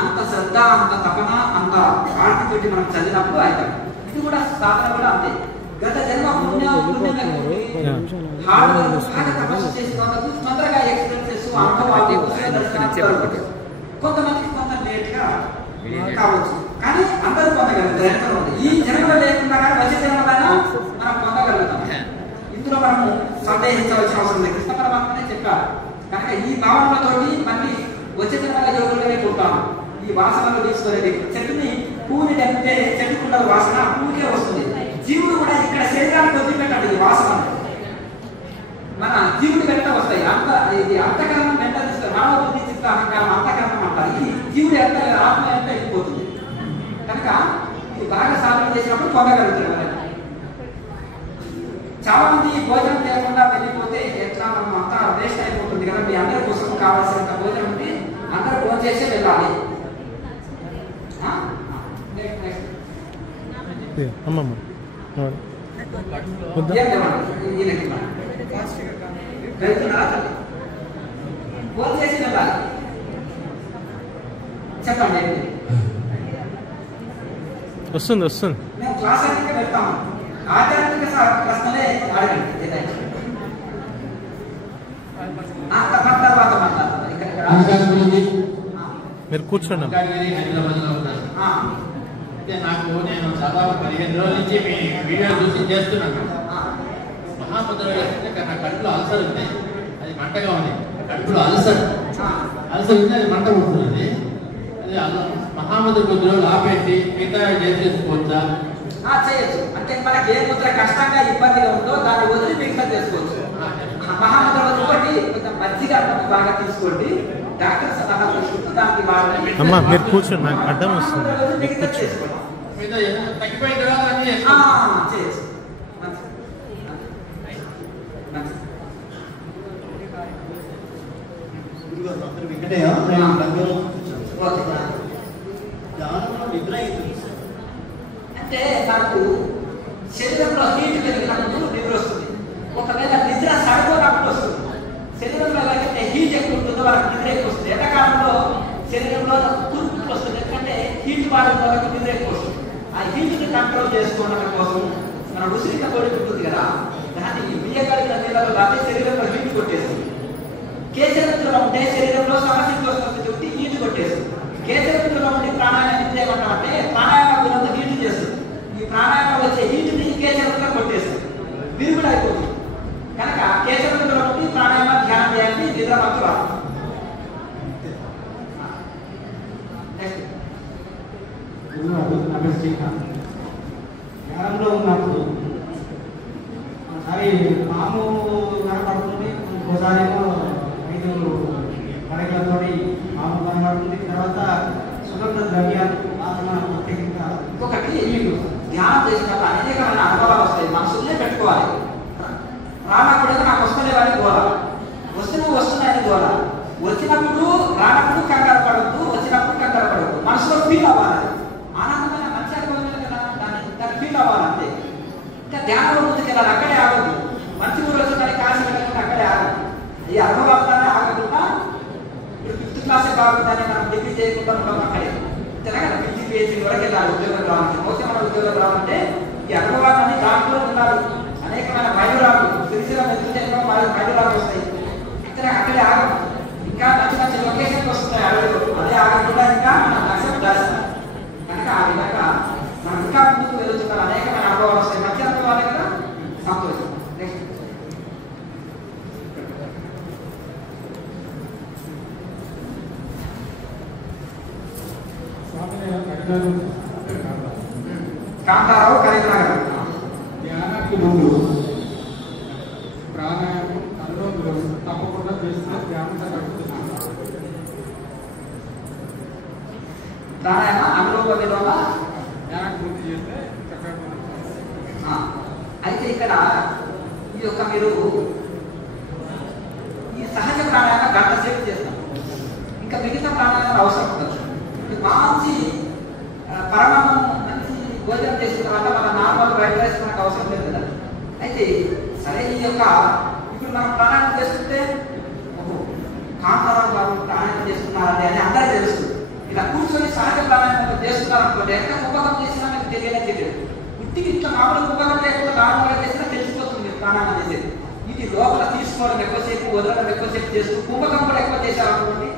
అంత శ్రద్ధ, అంత తపన, అంత ఆర్తితోటి మనం చదివినప్పుడు అవుతాం. ఇది కూడా సాధన కూడా అంతే. గత జన్మ హార్డ్ వర్క్ బాగా తపస్సు చేసిన వాళ్ళకు తొందరగా ఎక్స్పీరియన్సెస్, అనుభవాలు, కొంతమందికి కొంత లేట్గా కావచ్చు. కానీ అందరూ పొందగలుగుతారు. ఈ జన్మలో లేకుండా కానీ వచ్చే జన్మలైనా మనం పొందగలుగుతాం. ఇందులో మనము సందేహించవలసిన అవసరం లేదు. కృష్ణ పరమాత్మనే చెప్పారు. కనుక ఈ భావనలతోటి మళ్ళీ వచ్చే జన్మల యోగులనే పుట్టాము. ఈ వాసనలు తీసుకునేది చెట్టుని, పువ్వుని తెంపితే చెట్టుకున్న వాసన పువ్వుకే వస్తుంది. జీవుడు కూడా ఇక్కడ శరీరాన్ని వదిలిపెట్టాడు. ఈ వాసన మన జీవుడు వెంట వస్తాయి. ఇది అంతఃకరణం వెంట తీస్తారు. మానవ బుద్ధి, చిత్త, అహంకారం అంతఃకరణం అంటారు. ఈ జీవుడు ఎంత ఆత్మ ఎంత వెళ్ళిపోతుంది. కనుక ఇది బాగా సాధన చేసినప్పుడు పొందగలుగుతారు. చాలా మంది భోజనం చేయకుండా వెళ్ళిపోతే ఎట్లా మనం అంతా వేస్ట్ అయిపోతుంది కదా. మీ అందరి కోసం కావాల్సినంత భోజనం ఉంటే అందరూ భోజనం చేసి వెళ్ళాలి. భోజనం చేసి వెళ్ళాలి. చెప్పండి. వస్తుంది. మేము క్లాస్ అయితే వెళ్తాము. ఆధ్యాత్మిక ప్రశ్నలే అడగండి. ఏదైనా తర్వాత మీరు కూర్చోండి. అయితే నేను దాదాపు 15 రోజుల నుంచి మీ వీడియో చూసి చేస్తున్నాను. మహాముద్ర నా కడుపులో అల్సర్ ఉంది, అది మంటగా ఉంది. కడుపులో అల్సర్ ఉంది, అది మంట పుడుతున్నది. అది మహాముద్ర కొద్ది రోజులు ఆపేసి మిగతా చేసుకోవచ్చా? చేయొచ్చు. అంటే మనకి ఏ ముద్ర కష్టంగా ఇబ్బందిగా ఉందో దాన్ని వదిలి మిగతా చేసుకోవచ్చు. మహాముద్ర ఒకటి కొంచెం మజ్జిగ బాగా తీసుకోండి. డాక్టర్ సలహా తీసుకుంటూ దానికి బాగా మీరు కూర్చోండి. నాకు అడ్డం వస్తుంది. మిగతా చేసుకోండి. తగ్గిపోయిన తర్వాత చేయొచ్చు. అంటే నాకు శరీరంలో హీట్ పెరిగినప్పుడు నిద్ర వస్తుంది. ఒకవేళ నిద్ర సరిపోనప్పుడు వస్తుంది. శరీరంలో ఎలాగైతే హీట్ ఎక్కువ ఉంటుందో వాళ్ళకి నిద్ర ఎక్కువ వస్తుంది. ఎండాకాలంలో శరీరంలో తూర్పు వస్తుంది. ఎందుకంటే హీట్ బాడీ వాళ్ళకి నిద్ర ఎక్కువ వస్తుంది. ఆ హీట్ని కంట్రోల్ చేసుకోవడం కోసం మన ఉసిరిక పొడి ఉంటుంది కదా, దాన్ని బియ్యకాలిక నీళ్ళలో దాటి శరీరంలో హీట్ కొట్టేస్తుంది. కేశరత్తులో ఉంటే శరీరంలో సమస్యలు వస్తుంది, హీట్ కొట్టేస్తుంది. కేశరత్తులో ఉండి ప్రాణాయామం ఏమంటామంటే ప్రాణాయామ గుణంతో హీట్ చేస్తుంది. ఈ ప్రాణాయామం వచ్చే హీట్ని కేశరత్తులో కొట్టేస్తుంది, విరుగుడు అయిపోతుంది. కనుక కేశరత్తులో ఉండి ప్రాణాయామ ధ్యానం చేయాలి, నిద్ర మాత్రం రాదు. ధ్యానంలో ఉన్నప్పుడు ఒకసారి పాము కనపడుతుంది, ఇంకోసారి 5 పడగలతో పాము కనపడుతుంది. తర్వాత సుగంధ ద్రవ్యాలు వాసన ప్రత్యేకంగా. ఇంకొకటి మీకు ధ్యానం చేసినప్పుడు అనేకమైన అనుభవాలు వస్తాయి. మనసులే పెట్టుకోవాలి. రానప్పుడు నాకు వస్తలేవని గోల, వస్తున్నాయని గోల. వచ్చినప్పుడు రానప్పుడు కంగారు పడద్దు, వచ్చినప్పుడు కంగారు పడద్దు. మనసులో ఫీల్ అవ్వాలి. ఆనందమైన మంచి అనుభవం కదా, దాన్ని ఫీల్ అవ్వాలి అంతే. ఇంకా ధ్యానంలో ముందుకెళ్ళాలి, అక్కడే ఆగదు. మంచి ఊరు వచ్చిందని కాశీ వెళ్ళకుండా అక్కడే ఆగదు. ఈ అనుభవాలనే ఆగకుండా ఇప్పుడు 5th క్లాసే బాగుందని మనం డిగ్రీ చేయకుండా ఉంటాం అక్కడే. తెలంగాణ PG PhD వరకు వెళ్ళాలి ఉద్యోగం రావాలంటే. మోసమైన ఉద్యోగం రావాలంటే ఈ అనుభవాన్ని దాంట్లో ఉండాలి. అనేకమైన మైలురాలు సిరిసిల్ల మెచ్చులో మైలురాలు వస్తాయి. అక్కడే ఆగదు. ఇంకా మంచి లొకేషన్కి వస్తున్నాయి అడవిలో, అదే ఆగకుండా ఇంకా మనం లక్ష్యం చేస్తాం. కనుక ఆ విధంగా మనం ఇంకా ముందుకు వెళ్తున్నారు. అనేకమైన అనుభవాలు వస్తాయి. మంచి అనుభవాలే కదా, సంతోషం. నెక్స్ట్ కాంతారావు కరీంనగర్. ధ్యానానికి ముందు ప్రాణాయామం అనులోమం తప్పకుండా చేస్తే ధ్యానం తగ్గుతుంది. ప్రాణాయామ అనులోమ విలోమ ధ్యానానికి ముందు చేస్తే చక్కగా. అయితే ఇక్కడ ఈ యొక్క మీరు ఈ సహజ ప్రాణాయామ గంట సేపు చేస్తాం. ఇంకా మిగతా ప్రాణాయామం అవసరం ఉండదు. మంచి పరమాన్నం మంచి భోజనం చేసిన తర్వాత మన నార్మల్ వైట్ రైస్ మనకు అవసరం లేదు కదా. అయితే సరే ఈ యొక్క ఇప్పుడు మనం ప్రాణాయామం చేస్తుంటే కాంతారావు గారు ప్రాణాయామం చేస్తున్నారండి అని అందరికీ తెలుసు. ఇలా కూర్చొని సహజ ప్రాణాయామం చేస్తున్నారనుకోండి ఎంత ఉపకం చేసినా మీకు తెలియదు. ఉట్టికి ఇట్లా మామూలు ఉపకం లేకుండా నార్మల్గా చేసినా తెలిసిపోతుంది మీరు ప్రాణాయామం చేసేది. ఇది లోపల తీసుకోవడం ఎక్కువసేపు వదలడం ఎక్కువసేపు చేస్తూ కుంభకం కూడా ఎక్కువ చేశారనుకోండి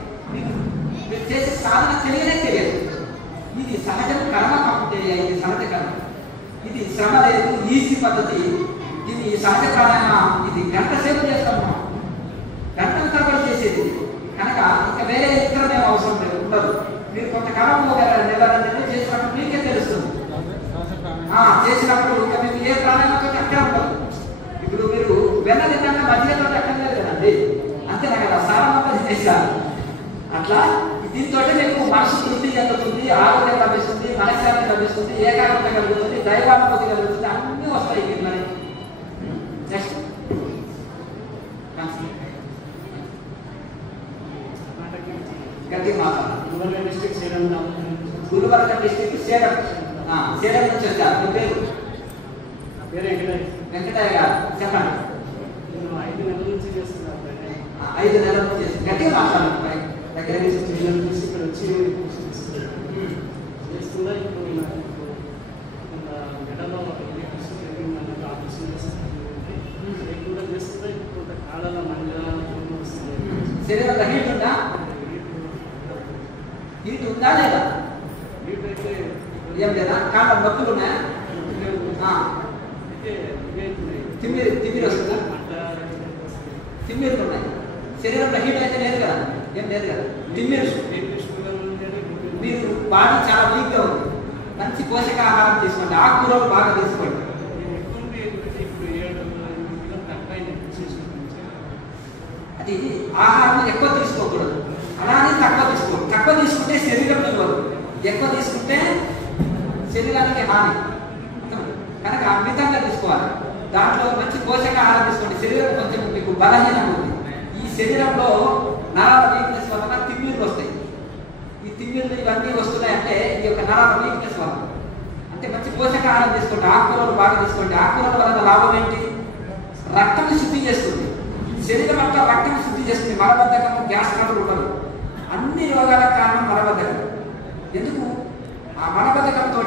మీరు చేసే సాధన తెలియదు. ఇది సహజం కర్మ కాకపోతే ఇది సహజ కర్మ. ఇది శ్రమ లేదు, ఈజీ పద్ధతి. ఇది సహజ ప్రాణాయామ. ఇది గంట సేపు చేస్తాం మనం, గంటల తరబడి చేసేది కనుక ఇంకా వేరే ఇతర మేము అవసరం లేదు ఉండదు. మీరు కొంతకాలం ఒక నెల చేసినప్పుడు మీకే తెలుస్తుంది. చేసినప్పుడు ఇంకా మీకు ఏ ప్రాణాయామతో అక్కడ ఉండదు. ఇప్పుడు మీరు వెన్న తిన్నాక మధ్యలో అక్కర్లేదు కదండి, అంతేనా కదా, సారమంతా చేశారు. అట్లా దీంతో మీకు మనసు తృప్తి చెందుతుంది, ఆరోగ్యం లభిస్తుంది, మనశ్శాంతి లభిస్తుంది, ఏకాగ్రత కలుగుతుంది, దైవానుభూతి కలుగుతుంది, అన్నీ వస్తాయి దీనిలోనే. నెక్స్ట్ గట్టి మాట్లాడాలి. గుల్బర్గా డిస్ట్రిక్ట్ సేలం నుంచి వచ్చారు. మీ పేరు? వెంకటయ్య గారు. చెప్పండి. 5 నెలల నుంచి చేస్తున్నారు. 5 నెలల నుంచి చేస్తున్నారు. గట్టిగా మాట్లాడాలి. దగ్గర ఇక్కడ వచ్చి చేస్తుందా ఇప్పుడు మెడలో ఆపరేషన్ కూడా చేస్తుందా ఇప్పుడు కాళ్ళ మండలం వస్తుంది. శరీరంలో హీట్ ఉందా? హీట్ ఉందా లేదా? హీట్ అయితే ఏం లేదా? కాళ్ళ నొప్పులు ఉన్నాయా? తిమ్మిరి వస్తుందా? తిమ్మిరులు ఉన్నాయి. శరీరంలో హీట్ అయితే లేదు కదా, ఏం లేదు కదా. తిమ్మిరు మీరు బాడీ చాలా వీక్గా ఉంది. మంచి పోషకాహారం తీసుకోండి, ఆకుకూరలు బాగా తీసుకోండి. అది ఆహారం ఎక్కువ తీసుకోకూడదు, అలానే తక్కువ తీసుకోకూడదు. తక్కువ తీసుకుంటే శరీరం నిలవదు, ఎక్కువ తీసుకుంటే శరీరానికి హాని. కనుక అమితంగా తీసుకోవాలి. దాంట్లో మంచి పోషకాహారం తీసుకోండి. శరీరం కొంచెం మీకు బలహీనంగా ఉంది. ఈ శరీరంలో నరాల వీక్నెస్ వలన తిమ్మిర్లు వస్తాయి. ఈ తిమ్మిర్లు ఇవన్నీ వస్తున్నాయంటే ఈ యొక్క నరాల వీక్నెస్ వలన. అంటే మంచి పోషకాహారం తీసుకోండి, ఆకుకూరలు బాగా తీసుకోండి. ఆకుకూరల వలన లాభం ఏంటి? రక్తం శుద్ధి చేస్తుంది. శరీరం అంతా రక్తం శుద్ధి చేస్తుంది. మలబద్ధకము, గ్యాస్ ట్రబుల్ ఉండదు. అన్ని రోగాలకు కారణం మలబద్ధకం. ఎందుకు? ఆ మలబద్ధకంతో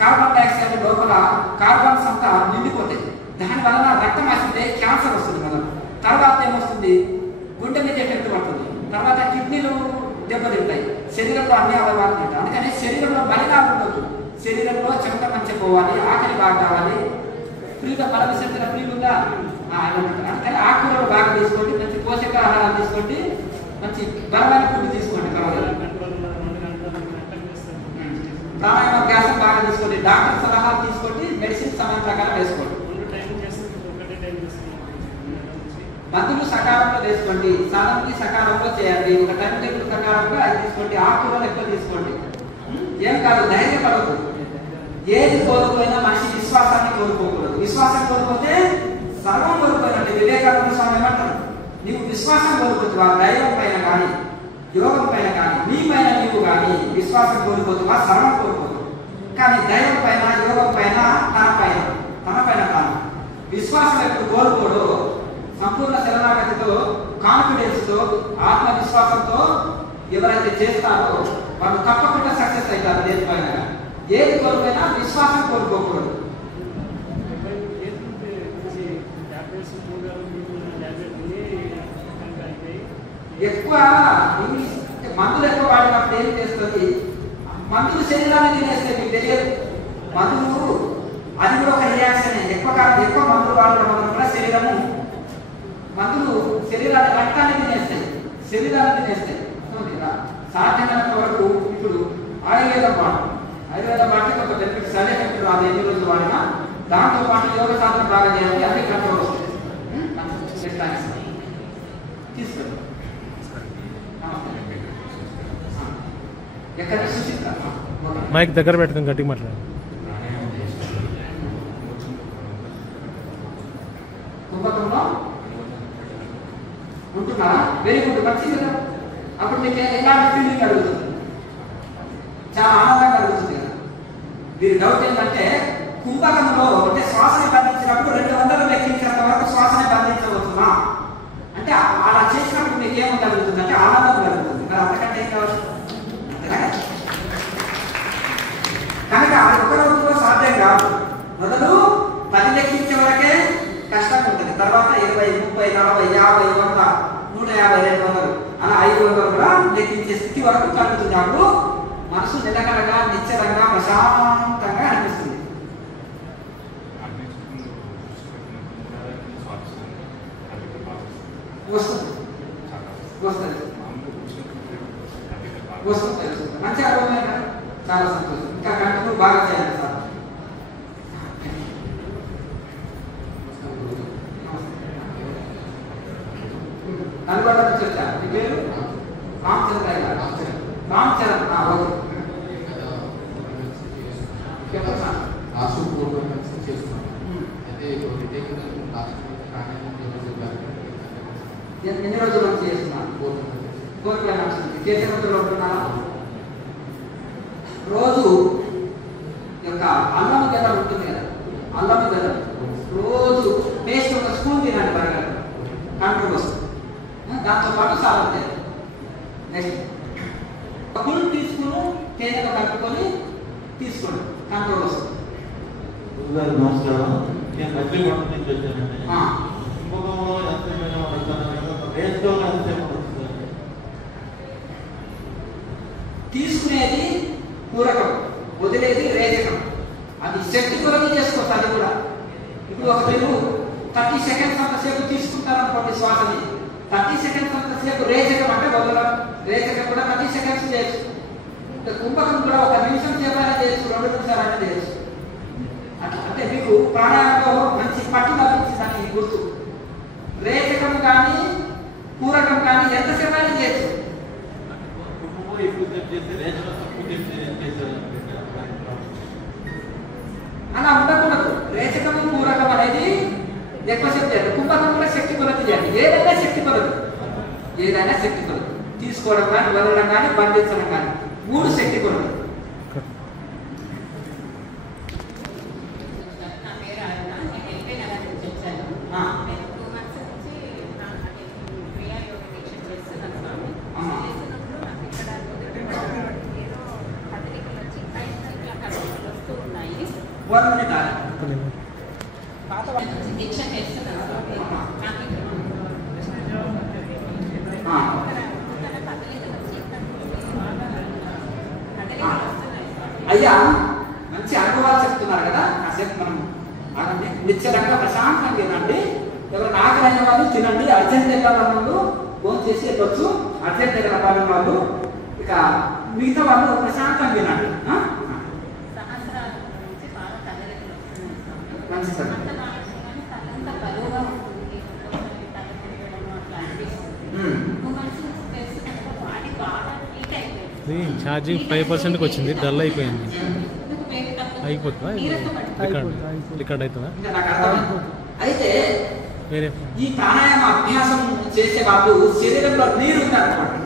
కార్బన్ డైఆక్సైడ్ లోపల కార్బన్స్ అంతా నిండిపోతాయి. దాని వలన రక్తం వస్తుంటే క్యాన్సర్ వస్తుంది మనం. తర్వాత ఏమొస్తుంది? గుండె మీద ఎఫెక్ట్ పడుతుంది. తర్వాత కిడ్నీలు దెబ్బతింటాయి. శరీరంలో అన్ని అవయవాలు తింటాయి. అందుకని శరీరంలో మలినాలు ఉండదు. శరీరంలో చెమట మంచిగా పోవాలి, ఆకలి బాగా కావాలి, ఫ్రీగా మల విసర్జన ఫ్రీ ఉందా? అందుకని ఆకుకూరలు బాగా తీసుకోండి, మంచి పోషకాహారాలు తీసుకోండి, మంచి బలమైన ఫుడ్ తీసుకోండి. ప్రాణాయామ అభ్యాసం బాగా తీసుకోండి, డాక్టర్ సలహాలు తీసుకోండి, మెడిసిన్ సమయం ప్రకారం వేసుకోండి. మందులు సకాలంలో వేసుకోండి, సాధనకి సకాలంలో చేయండి. ఒక టైం టేబుల్ ప్రకారంగా అది తీసుకోండి. ఆకుకూరలు ఎక్కువ తీసుకోండి. ఏం కాదు, ధైర్యపడదు. ఏది కోల్పోయినా మనిషి విశ్వాసాన్ని కోల్పోకూడదు. విశ్వాసం కోల్పోతే సర్వం కోల్పోయినట్టు. వివేకానంద స్వామి ఏమంటారు? నీవు విశ్వాసం కోల్పోతువా? దైవం పైన కానీ, యోగం పైన కానీ, నీ పైన నీవు కానీ విశ్వాసం కోల్పోతువా? సర్వం కోల్పోదు. కానీ దైవం పైన, యోగం పైన, తన పైన తాను విశ్వాసం ఎప్పుడు కోల్పోడో, సంపూర్ణ శరణాగతితో, కాన్ఫిడెన్స్ తో, ఆత్మవిశ్వాసంతో ఎవరైతే చేస్తారో వాళ్ళు తప్పకుండా సక్సెస్ అవుతారు. దేనిపైన ఏది కోల్పోయినా విశ్వాసం కోల్పోకూడదు. ఎక్కువ ఇంగ్లీష్ మందులు ఎక్కువ వాడినప్పుడు ఏం చేస్తుంది? మందులు శరీరాన్ని తినేస్తే మీకు తెలియదు. మందులు అది కూడా ఒక రియాక్షన్. ఎక్కువ కాలం ఎక్కువ మందులు వాడడం వల్ల కూడా మందులు శరీరాన్ని రక్తాన్ని తినేస్తాయి, శరీరాన్ని తినేస్తాయి. సాధ్యమైనంత వరకు ఇప్పుడు ఆయుర్వేదం వాడు. ఆయుర్వేదం వాడితే కొంత బెనిఫిట్ సైడ్ ఎఫెక్ట్ రాదు ఎన్ని రోజులు వాడినా. దాంతో పాటు యోగ సాధన బాగా చేయాలి, అన్ని కంట్రోల్ వస్తుంది. తీసుకెళ్ళి ఎక్కడ సుచిత్ర మైక్ దగ్గర పెట్టుకుని గట్టిగా మాట్లాడు. కుంభకంలో ఉంటున్నారా? వెరీ గుడ్, మంచిది కదా. అప్పుడు మీకు ఎలాంటి ఫీలింగ్ కలుగుతుంది? చాలా ఆనందంగా కలుగుతుంది కదా. దీని డౌట్ ఏంటంటే కుంభకంలో అంటే శ్వాసని బంధించినప్పుడు 200 లెక్కించేంత వరకు శ్వాసని బంధించవచ్చునా అంటే అలా చేసినప్పుడు మీకు ఏమో కలుగుతుంది అంటే ఆనందం కలుగుతుంది. మరి అంతకంటే ఏం కావచ్చు? కనుక అది ఒక రోజులో సాధ్యం కాదు. మొదలు 10 లెక్కించే వరకే కష్టంగా ఉంటుంది. తర్వాత 20, 30, 40, 50, 100, 150, 200 అలా 500 కూడా లెక్కించే స్థితి వరకు కలుగుతుంది. అప్పుడు మనసు నిలకడగా నిశ్చలంగా ప్రశాంతంగా అనిపిస్తుంది. వస్తుంది వస్తుంది వస్తుంది మంచి అనుభవమే కదా. చాలా సంతోషం. ఇంకా కంటిన్యూ బాగా చేయాలి సార్. అనుకోవడం చెప్తాను. మీ పేరు? రామచంద్ర గారు. రామచరణ్. ఓకే చెప్పండి సార్. ఎన్ని రోజుల నుంచి చేస్తున్నాను? 4 నుంచి. చేసే రోజులు ఉంటున్నారా? రోజు యొక్క అల్లం గెల ఉంటుంది కదా, అల్లం గెల రోజు పేస్ట్ ఒక స్పూన్ తినండి బరగదు, కంట్రోల్ వస్తుంది. దాంతోపాటు సాలం చేయాలి. నెక్స్ట్ ఒక ఫుల్ టీస్పూన్ తేనెతో కలుపుకొని తీసుకోండి, కంట్రోల్ వస్తుంది. నమస్కారం, నేను మధ్యలో నుంచి వచ్చానండి. తీసుకునేది పూరకం, వదిలేది రేచకం. అది శక్తి కొరకు చేసుకోవచ్చు. అది కూడా ఇప్పుడు ఒక మీరు 30 సెకండ్స్ అంతసేపు తీసుకుంటారనుకోండి శ్వాసని, 30 సెకండ్స్ అంతసేపు రేచకం అంటే వదలడం. రేచకం కూడా 30 సెకండ్స్ చేయొచ్చు. కుంభకం కూడా 1 నిమిషం సేపైనా చేయొచ్చు, 2 నిమిషాలైనా చేయొచ్చు. అట్లా అంటే మీకు ప్రాణాయామంలో మంచి పట్టు లభించిందని గుర్తు. రేచకం కానీ పూరకం కానీ ఎంతసేపు అయినా చేయొచ్చు. అలా ఉండకూడదు. రేచకము పూరకం అనేది ఎక్కువసేపు చేయాలి. కుంభకం కూడా శక్తి కొలత చేయాలి. ఏదైనా శక్తి కొలత, ఏదైనా శక్తి కొలత. తీసుకోవడం కానీ, వదలడం కానీ, బంధించడం కానీ 3 శక్తి కొలత. అయ్యా మంచి అనుభవాలు చెప్తున్నారు కదా, కాసేపు మనం ఆగండి, నిశ్చలంగా ప్రశాంతంగా వినండి. ఎవరైనా ఆకలైన వాళ్ళు తినండి, అర్జెంట్ దగ్గర వాళ్ళు ఫోన్ చేసి వెళ్ళొచ్చు, అర్జెంట్ దగ్గర పడిన వాళ్ళు. ఇక మిగతా వాళ్ళు ప్రశాంతంగా వినండి. ఛార్జింగ్ 5%కి వచ్చింది, డల్ అయిపోయింది. అయిపోతుందా? రికార్డ్ అవుతుందా? అయితే ఈ ప్రాణాయామ అభ్యాసం చేసే వాళ్ళు శరీరంలో నీరు ఉందనుకోండి,